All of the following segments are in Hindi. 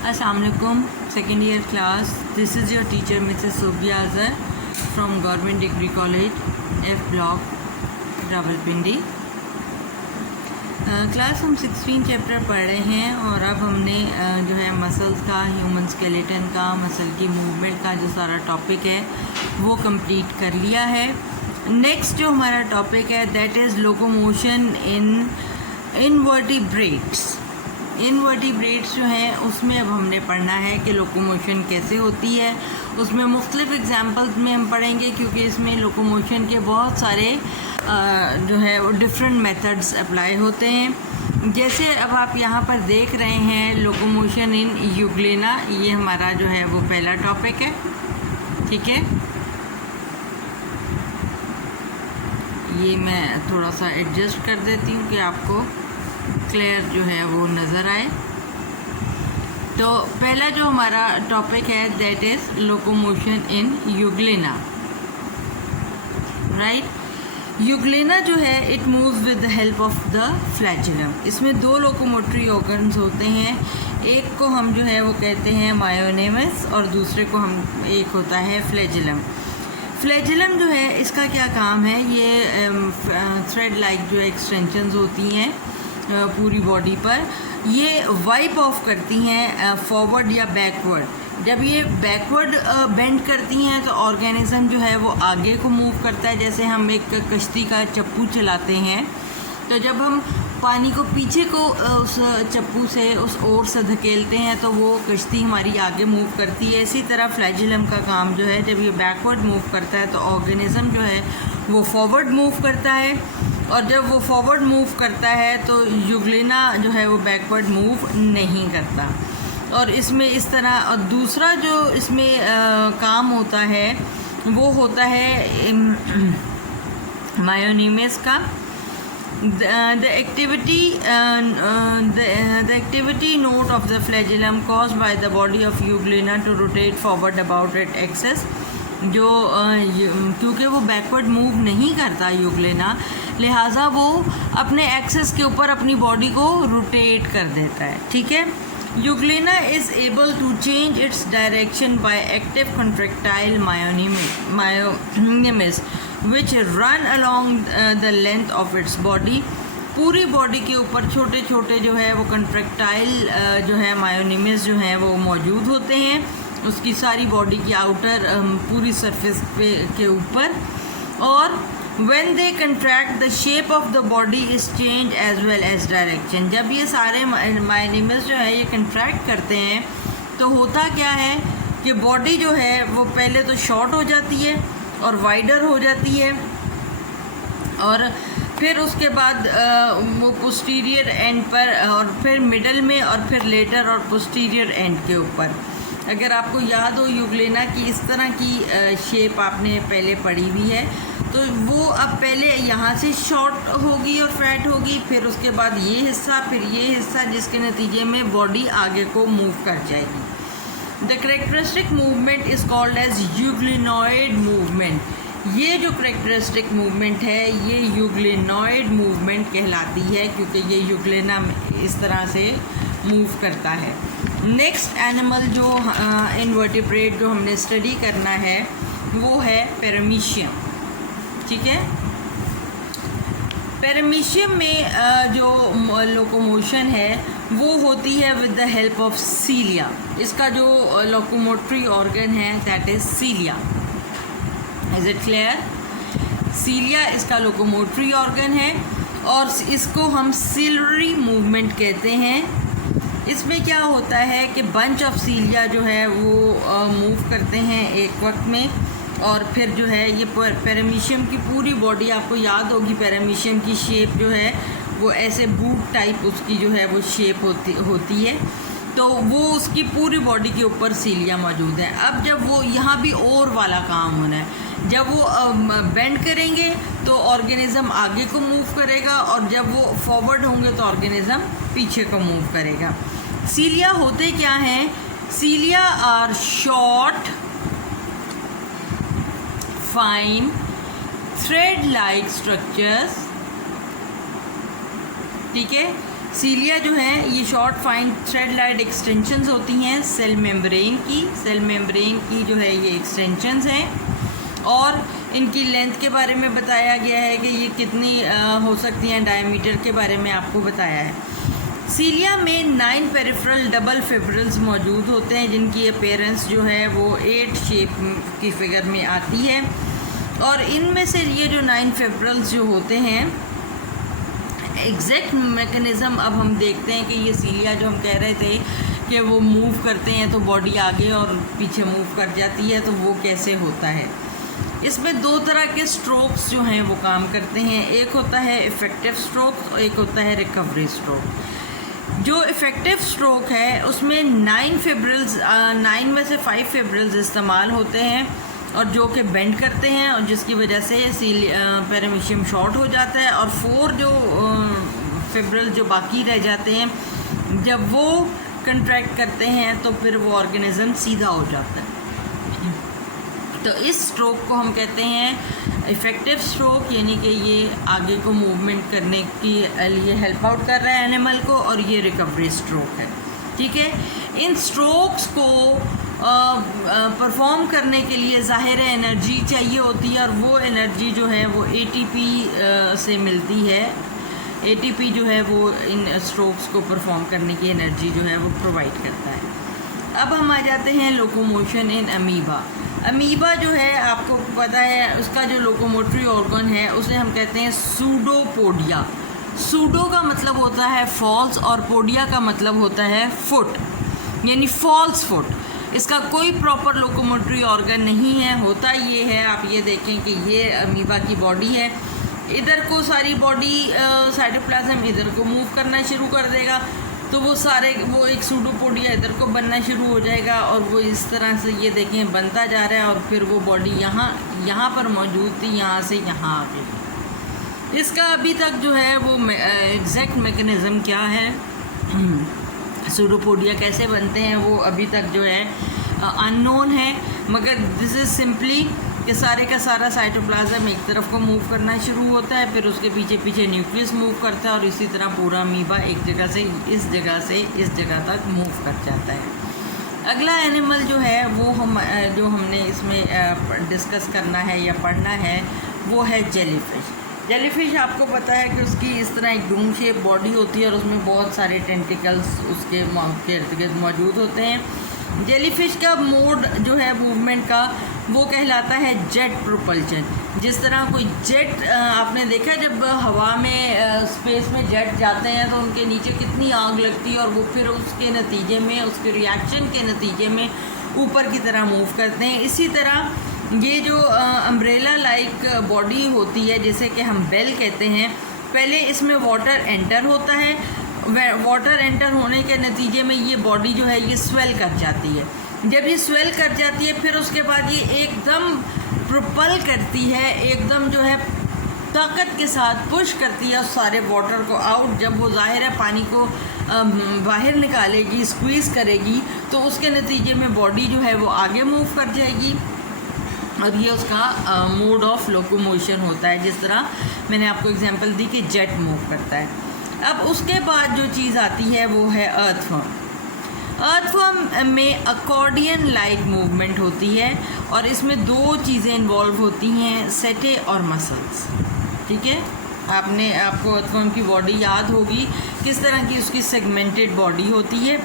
Assalamualaikum, second year class. This is your teacher Mrs. Sobia Azhar from Government Degree College, F Block, Rawalpindi. Class हम 16 चैप्टर पढ़ रहे हैं और अब हमने जो है मसल्स का, ह्यूमन स्केलेटन का, मसल की मूवमेंट का जो सारा टॉपिक है वो कंप्लीट कर लिया है। नेक्स्ट जो हमारा टॉपिक है that is locomotion in invertebrates. Invertebrates जो हैं उसमें अब हमने पढ़ना है कि लोकोमोशन कैसे होती है। उसमें मुख्तलिफ एग्जांपल्स में हम पढ़ेंगे क्योंकि इसमें लोकोमोशन के बहुत सारे जो है वो डिफरेंट मेथड्स अप्लाई होते हैं। जैसे अब आप यहाँ पर देख रहे हैं लोकोमोशन इन यूग्लिना, ये हमारा जो है वो पहला टॉपिक है। ठीक है, ये मैं थोड़ा सा एडजस्ट कर देती हूँ कि आपको क्लियर जो है वो नज़र आए। तो पहला जो हमारा टॉपिक है that is locomotion in Euglena, right. Euglena जो है it moves with the help of the flagellum. इसमें दो लोकोमोटरी ऑर्गन्स होते हैं, एक को हम जो है वो कहते हैं मायोनेमस और दूसरे को हम एक होता है फ्लैजिलम। फ्लैजिलम जो है इसका क्या काम है, ये थ्रेड लाइक जो एक्सटेंशंस होती हैं पूरी बॉडी पर, ये वाइप ऑफ करती हैं फॉरवर्ड या बैकवर्ड। जब ये बैकवर्ड बेंड करती हैं तो ऑर्गेनिज्म जो है वो आगे को मूव करता है। जैसे हम एक कश्ती का चप्पू चलाते हैं तो जब हम पानी को पीछे को उस चप्पू से उस ओर से धकेलते हैं तो वो कश्ती हमारी आगे मूव करती है। इसी तरह फ्लैजिलम का काम जो है जब ये बैकवर्ड मूव करता है तो ऑर्गेनिज्म जो है वो फॉरवर्ड मूव करता है, और जब वो फॉरवर्ड मूव करता है तो यूग्लिना जो है वो बैकवर्ड मूव नहीं करता। और इसमें इस तरह, और दूसरा जो इसमें काम होता है वो होता है मायोनेमस का। The activity node of the flagellum caused by the body of euglena to rotate forward about its axis। जो क्योंकि वो बैकवर्ड मूव नहीं करता यूग्लिना, लिहाजा वो अपने एक्सेस के ऊपर अपनी बॉडी को रोटेट कर देता है। ठीक है, Euglena is able to change its direction by active contractile myonemes which run along the length of its body. पूरी बॉडी के ऊपर छोटे छोटे जो है वो कॉन्ट्रैक्टाइल जो है मायोनेमस जो हैं वो मौजूद होते हैं उसकी सारी बॉडी की आउटर पूरी सरफेस पे के ऊपर। और when they contract the shape of the body is changed as well as direction। जब ये सारे मायोनेमस जो है ये कंट्रैक्ट करते हैं तो होता क्या है कि बॉडी जो है वो पहले तो शॉर्ट हो जाती है और वाइडर हो जाती है, और फिर उसके बाद वो पोस्टीरियर एंड पर और फिर मिडल में और फिर लेटर और पोस्टीरियर एंड के ऊपर। अगर आपको याद हो यूग्लिना की इस तरह की शेप आपने पहले पढ़ी हुई है, तो वो अब पहले यहाँ से शॉर्ट होगी और फ्लैट होगी, फिर उसके बाद ये हिस्सा, फिर ये हिस्सा, जिसके नतीजे में बॉडी आगे को मूव कर जाएगी। The characteristic movement is called as euglenoid movement. ये जो करेक्टरिस्टिक मूवमेंट है ये यूग्लिनॉइड मूवमेंट कहलाती है क्योंकि ये यूग्लिना इस तरह से मूव करता है। नेक्स्ट एनिमल जो इनवर्टिब्रेट जो हमने स्टडी करना है वो है पैरामीशियम। ठीक है, पैरामीशियम में जो लोकोमोशन है वो होती है with the help of cilia. इसका जो लोकोमोटरी ऑर्गन है that is cilia. Is it clear? Cilia इसका लोकोमोटरी ऑर्गन है और इसको हम सिलरी मूवमेंट कहते हैं। इसमें क्या होता है कि बंच ऑफ सीलिया जो है वो मूव करते हैं एक वक्त में, और फिर जो है ये पैरामीशियम की पूरी बॉडी, आपको याद होगी पैरामीशियम की शेप जो है वो ऐसे बूट टाइप उसकी जो है वो शेप होती है, तो वो उसकी पूरी बॉडी के ऊपर सीलिया मौजूद है। अब जब वो यहाँ भी और वाला काम होना है, जब वो बेंड करेंगे तो ऑर्गेनिज्म आगे को मूव करेगा, और जब वो फॉरवर्ड होंगे तो ऑर्गेनिज्म पीछे को मूव करेगा। सीलिया होते क्या हैं? Cilia are short fine thread like structures. ठीक है, सीलिया जो है ये short fine thread like extensions होती हैं सेल मेम्ब्रेन की जो है ये एक्सटेंशंस हैं, और इनकी लेंथ के बारे में बताया गया है कि ये कितनी हो सकती हैं, डायमीटर के बारे में आपको बताया है। सीलिया में 9 पेरिफेरल डबल फिब्रिल्स मौजूद होते हैं जिनकी अपीयरेंस जो है वो 8 शेप की फिगर में आती है, और इनमें से ये जो 9 फिब्रिल्स जो होते हैं, एग्जैक्ट मैकेनिज़्म अब हम देखते हैं कि ये सीलिया जो हम कह रहे थे कि वो मूव करते हैं तो बॉडी आगे और पीछे मूव कर जाती है, तो वो कैसे होता है। इसमें 2 तरह के स्ट्रोक्स जो हैं वो काम करते हैं, एक होता है इफ़ेक्टिव स्ट्रोक और एक होता है रिकवरी स्ट्रोक। जो इफ़ेक्टिव स्ट्रोक है उसमें 9 फिब्रिल्स 9 में से 5 फिब्रिल्स इस्तेमाल होते हैं और जो कि बेंड करते हैं, और जिसकी वजह से पेरिमीशियम शॉर्ट हो जाता है, और 4 जो फिब्रिल जो बाकी रह जाते हैं जब वो कंट्रैक्ट करते हैं तो फिर वो ऑर्गेनिज़म सीधा हो जाता है। तो इस स्ट्रोक को हम कहते हैं इफ़ेक्टिव स्ट्रोक, यानी कि ये आगे को मूवमेंट करने के लिए हेल्प आउट कर रहा है एनिमल को, और ये रिकवरी स्ट्रोक है। ठीक है, इन स्ट्रोक्स को परफॉर्म करने के लिए ज़ाहिर है एनर्जी चाहिए होती है, और वो एनर्जी जो है वो ATP से मिलती है। ATP जो है वो इन स्ट्रोक्स को परफॉर्म करने की एनर्जी जो है वो प्रोवाइड करता है। अब हम आ जाते हैं लोकोमोशन इन अमीबा। अमीबा जो है आपको पता है उसका जो लोकोमोटरी ऑर्गन है उसे हम कहते हैं सूडोपोडिया। सूडो का मतलब होता है फॉल्स और पोडिया का मतलब होता है फुट, यानी फॉल्स फुट। इसका कोई प्रॉपर लोकोमोटरी ऑर्गन नहीं है। होता ये है, आप ये देखें कि ये अमीबा की बॉडी है, इधर को सारी बॉडी साइटोप्लाज्म इधर को मूव करना शुरू कर देगा, तो वो एक सूडोपोडिया इधर को बनना शुरू हो जाएगा, और वो इस तरह से ये देखें बनता जा रहा है, और फिर वो बॉडी यहाँ पर मौजूद थी, यहाँ से यहाँ आ गई। इसका अभी तक जो है वो एग्जैक्ट मैकेनिज़्म क्या है, सूडोपोडिया कैसे बनते हैं, वो अभी तक जो है अननोन है, मगर दिस इज़ सिंपली कि सारे का सारा साइटोप्लाज्म एक तरफ को मूव करना शुरू होता है, फिर उसके पीछे पीछे न्यूक्लियस मूव करता है, और इसी तरह पूरा अमीबा एक जगह से इस जगह तक मूव कर जाता है। अगला एनिमल जो है वो जो हमने इसमें डिस्कस करना है या पढ़ना है वो है जेलीफिश। जेलीफिश आपको पता है कि उसकी इस तरह एक डूम शेप बॉडी होती है, और उसमें बहुत सारे टेंटिकल्स उसके इर्द गिर्द मौजूद होते हैं। जेलीफिश का मोड जो है मूवमेंट का वो कहलाता है जेट प्रोपल्शन। जिस तरह कोई जेट आपने देखा जब हवा में स्पेस में जेट जाते हैं तो उनके नीचे कितनी आग लगती है, और वो फिर उसके नतीजे में उसके रिएक्शन के नतीजे में ऊपर की तरह मूव करते हैं। इसी तरह ये जो अम्ब्रेला लाइक बॉडी होती है जिसे कि हम बेल कहते हैं, पहले इसमें वाटर एंटर होता है, वाटर एंटर होने के नतीजे में ये बॉडी जो है ये स्वेल कर जाती है। जब ये स्वेल कर जाती है फिर उसके बाद ये एकदम प्रोपल करती है, एकदम जो है ताकत के साथ पुश करती है सारे वाटर को आउट। जब वो जाहिर है पानी को बाहर निकालेगी, स्क्वीज़ करेगी, तो उसके नतीजे में बॉडी जो है वो आगे मूव कर जाएगी, और ये उसका मोड ऑफ लोकोमोशन होता है। जिस तरह मैंने आपको एग्जांपल दी कि जेट मूव करता है। अब उसके बाद जो चीज़ आती है वो है अर्थवर्म। अर्थवर्म में अकॉर्डियन लाइक मूवमेंट होती है, और इसमें 2 चीज़ें इन्वॉल्व होती हैं, सेटे और मसल्स। ठीक है, आपको अर्थवर्म की बॉडी याद होगी किस तरह की उसकी सेगमेंटेड बॉडी होती है।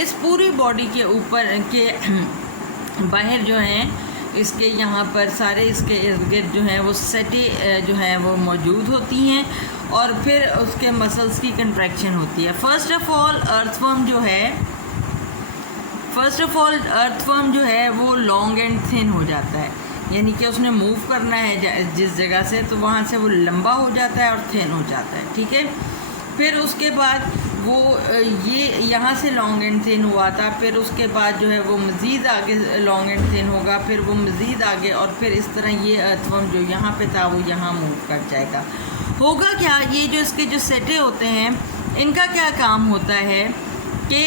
इस पूरी बॉडी के ऊपर के बाहर जो हैं इसके यहाँ पर सारे इसके इर्द गिर्द जो हैं वो सेटे जो हैं वो मौजूद होती हैं, और फिर उसके मसल्स की कंट्रैक्शन होती है। फर्स्ट ऑफ ऑल अर्थवर्म जो है वो लॉन्ग एंड थिन हो जाता है, यानी कि उसने मूव करना है जिस जगह से, तो वहाँ से वो लंबा हो जाता है और थिन हो जाता है। ठीक है, फिर उसके बाद वो ये यहाँ से लॉन्ग एंड थिन हुआ था, फिर उसके बाद जो है वो मज़ीद आगे लॉन्ग एंड थिन होगा, फिर वो मज़ीद आगे, और फिर इस तरह ये अर्थवर्म जो यहाँ पे था वो यहाँ मूव कर जाएगा। होगा क्या, ये जो इसके जो सेटे होते हैं इनका क्या काम होता है कि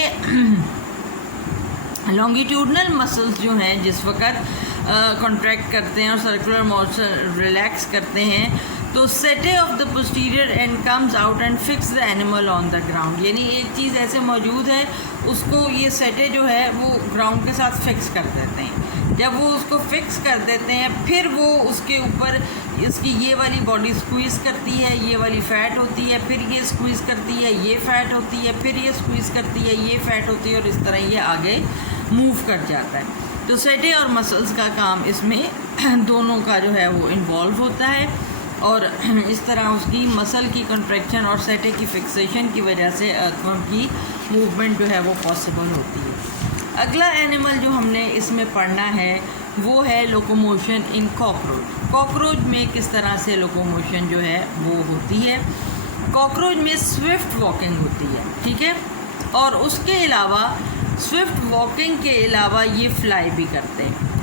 लॉन्गिट्यूडनल मसल्स जो हैं जिस वक्त कॉन्ट्रैक्ट करते हैं और सर्कुलर मोशन रिलैक्स करते हैं, तो setae of the posterior end comes out and fix the animal on the ground, यानी एक चीज़ ऐसे मौजूद है, उसको ये सेटे जो है वो ग्राउंड के साथ फिक्स कर देते हैं। जब वो उसको फिक्स कर देते हैं फिर वो उसके ऊपर इसकी ये वाली बॉडी स्क्वीज़ करती है, ये वाली फ़ैट होती है, फिर ये स्क्वीज़ करती है, ये फ़ैट होती है, फिर ये स्क्वीज़ करती है, ये फ़ैट होती है, और इस तरह ये आगे मूव कर जाता है। तो सेटे और मसल्स का काम इसमें दोनों का जो है वो इन्वॉल्व होता है, और इस तरह उसकी मसल की कंट्रैक्शन और सेटे की फिक्सेशन की वजह से अर्थवर्म की मूवमेंट जो है वो पॉसिबल होती है। अगला एनिमल जो हमने इसमें पढ़ना है वो है लोकोमोशन इन कॉकरोच। कॉकरोच में किस तरह से लोकोमोशन जो है वो होती है। कॉकरोच में स्विफ्ट वॉकिंग होती है, ठीक है, और उसके अलावा स्विफ्ट वॉकिंग के अलावा ये फ्लाई भी करते हैं।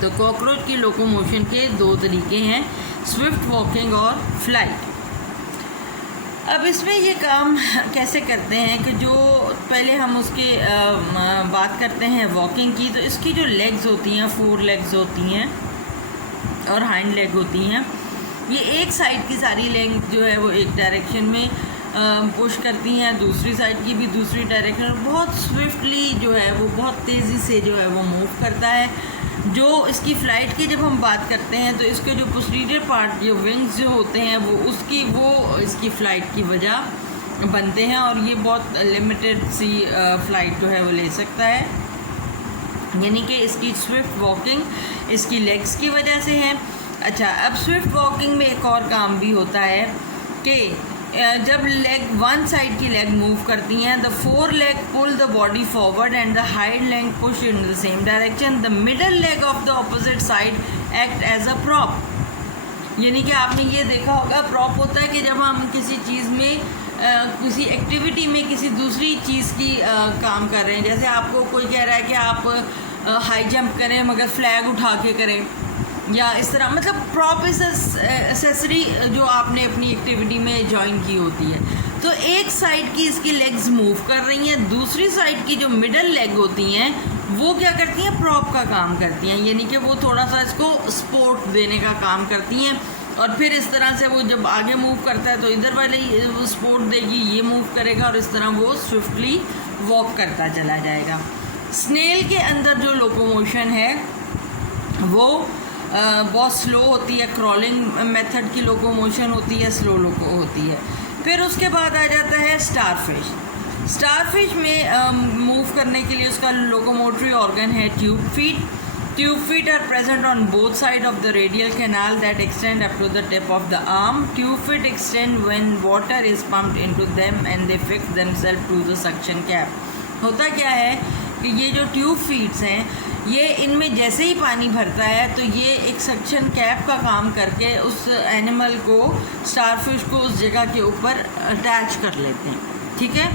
तो कॉकरोच की लोकोमोशन के दो तरीके हैं, स्विफ्ट वॉकिंग और फ्लाइट। अब इसमें ये काम कैसे करते हैं कि जो पहले हम उसके बात करते हैं वॉकिंग की, तो इसकी जो लेग्स होती हैं 4 लेग्स होती हैं और हाइंड लेग होती हैं। ये एक साइड की सारी लेग जो है वो एक डायरेक्शन में पुश करती हैं, दूसरी साइड की भी दूसरी डायरेक्शन, बहुत स्विफ्टली जो है वो बहुत तेज़ी से जो है वो मूव करता है। जो इसकी फ़्लाइट की जब हम बात करते हैं तो इसके जो पोस्टीरियर पार्ट जो विंग्स जो होते हैं वो इसकी फ़्लाइट की वजह बनते हैं, और ये बहुत लिमिटेड सी फ़्लाइट जो है वो ले सकता है, यानी कि इसकी स्विफ्ट वॉकिंग इसकी लेग्स की वजह से है। अच्छा, अब स्विफ्ट वॉकिंग में एक और काम भी होता है कि जब लेग वन साइड की लेग मूव करती हैं, the 4 leg pull the body forward and the hind leg push in the same direction, the middle leg of the opposite side act as a prop. यानी कि आपने ये देखा होगा, प्रॉप होता है कि जब हम किसी चीज़ में किसी एक्टिविटी में किसी दूसरी चीज़ की काम कर रहे हैं, जैसे आपको कोई कह रहा है कि आप हाई जंप करें मगर फ्लैग उठा के करें, या इस तरह, मतलब प्रॉप इज एसेसरी जो आपने अपनी एक्टिविटी में ज्वाइन की होती है। तो एक साइड की इसकी लेग्स मूव कर रही हैं, दूसरी साइड की जो मिडल लेग होती हैं वो क्या करती हैं, प्रॉप का काम करती हैं, यानी कि वो थोड़ा सा इसको सपोर्ट देने का काम करती हैं, और फिर इस तरह से वो जब आगे मूव करता है तो इधर वाले वो सपोर्ट देगी, ये मूव करेगा, और इस तरह वो स्विफ्टली वॉक करता चला जाएगा। स्नेल के अंदर जो लोकोमोशन है वो बहुत स्लो होती है, क्रॉलिंग मेथड की लोकोमोशन होती है, स्लो लोको होती है। फिर उसके बाद आ जाता है स्टारफिश। स्टारफिश में मूव करने के लिए उसका लोकोमोटरी ऑर्गन है tube feet. Tube feet are present on both sides of the radial canal that extend up to the tip of the arm. Tube feet extend when water is pumped into them and they fix themselves to the suction cap. होता क्या है कि ये जो ट्यूब फीट्स हैं, ये इनमें जैसे ही पानी भरता है तो ये एक सक्शन कैप का काम करके उस एनिमल को, स्टारफिश को, उस जगह के ऊपर अटैच कर लेते हैं, ठीक है।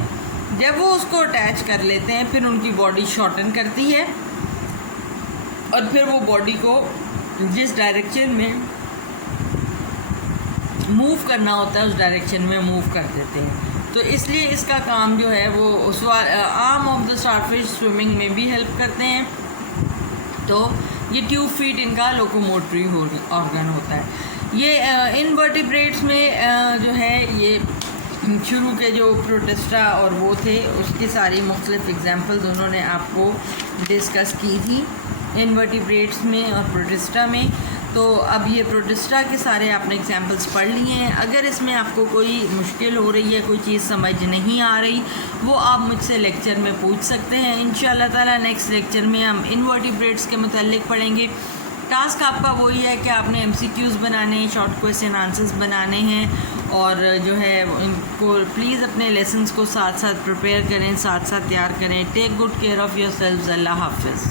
जब वो उसको अटैच कर लेते हैं फिर उनकी बॉडी शॉर्टन करती है, और फिर वो बॉडी को जिस डायरेक्शन में मूव करना होता है उस डायरेक्शन में मूव कर देते हैं। तो इसलिए इसका काम जो है वो उस arm of the starfish swimming में भी हेल्प करते हैं। तो ये ट्यूब फीट इनका लोकोमोटरी ऑर्गन होता है। ये इनवर्टिब्रेट्स में जो है ये शुरू के जो प्रोटिस्टा और वो थे उसकी सारी मुख्तलिफ एग्जाम्पल दोनों ने आपको डिस्कस की थी, इनवर्टिब्रेट्स में और प्रोटिस्टा में। तो अब ये प्रोटिस्टा के सारे आपने एग्जांपल्स पढ़ लिए हैं। अगर इसमें आपको कोई मुश्किल हो रही है, कोई चीज़ समझ नहीं आ रही, वो आप मुझसे लेक्चर में पूछ सकते हैं। इंशाअल्लाह ताला नेक्स्ट लेक्चर में हम इनवर्टिब्रेट्स के मुताल्लिक पढ़ेंगे। टास्क आपका वही है कि आपने MCQs बनाने हैं, शॉर्ट क्वेश्चन आंसर्स बनाने हैं, और जो है इनको प्लीज़ अपने लेसन्स को साथ साथ प्रिपेयर करें, साथ साथ तैयार करें। Take good care of yourselves. अल्लाह हाफ़िज़।